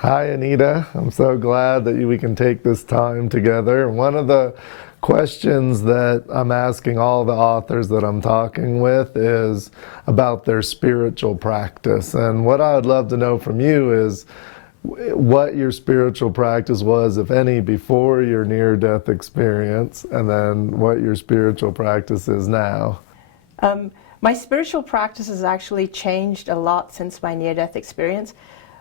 Hi, Anita. I'm so glad that we can take this time together. One of the questions that I'm asking all the authors that I'm talking with is about their spiritual practice. And what I would love to know from you is what your spiritual practice was, if any, before your near-death experience, and then what your spiritual practice is now. My spiritual practice has actually changed a lot since my near-death experience,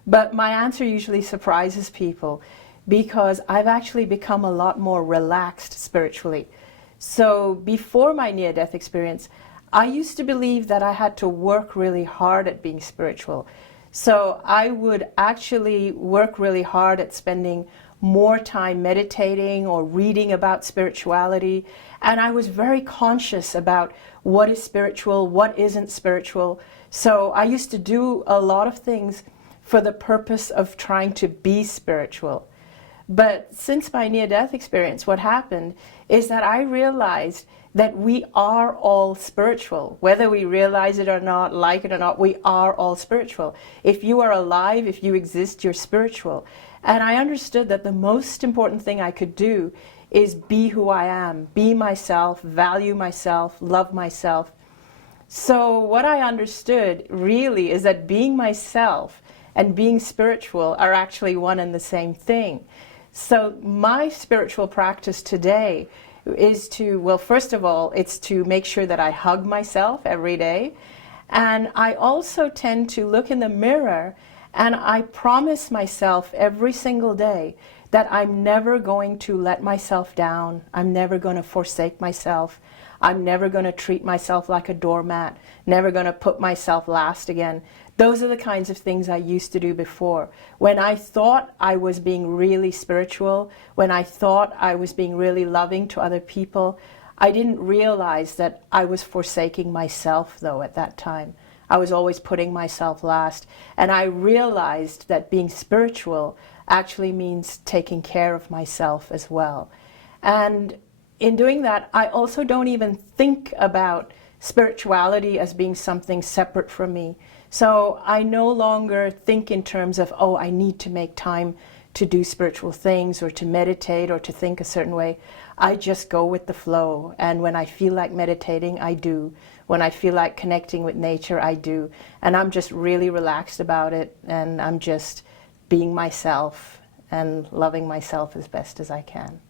but my answer usually surprises people because I've actually become a lot more relaxed spiritually. So before my near-death experience, I used to believe that I had to work really hard at being spiritual. So I would actually work really hard at spending more time meditating or reading about spirituality, and I was very conscious about what is spiritual, what isn't spiritual. So I used to do a lot of things for the purpose of trying to be spiritual. But since my near-death experience, what happened is that I realized that we are all spiritual. Whether we realize it or not, like it or not, we are all spiritual. If you are alive, if you exist, you're spiritual. And I understood that the most important thing I could do is be who I am, be myself, value myself, love myself. So what I understood really is that being myself and being spiritual are actually one and the same thing. So my spiritual practice today is to, well, first of all, it's to make sure that I hug myself every day. And I also tend to look in the mirror and I promise myself every single day that I'm never going to let myself down. I'm never going to forsake myself. I'm never going to treat myself like a doormat, never going to put myself last again. Those are the kinds of things I used to do before. When I thought I was being really spiritual, when I thought I was being really loving to other people, I didn't realize that I was forsaking myself, though, at that time. I was always putting myself last. And I realized that being spiritual actually means taking care of myself as well. And in doing that, I also don't even think about spirituality as being something separate from me. So I no longer think in terms of, oh, I need to make time to do spiritual things or to meditate or to think a certain way. I just go with the flow. And when I feel like meditating, I do. When I feel like connecting with nature, I do. And I'm just really relaxed about it. And I'm just being myself and loving myself as best as I can.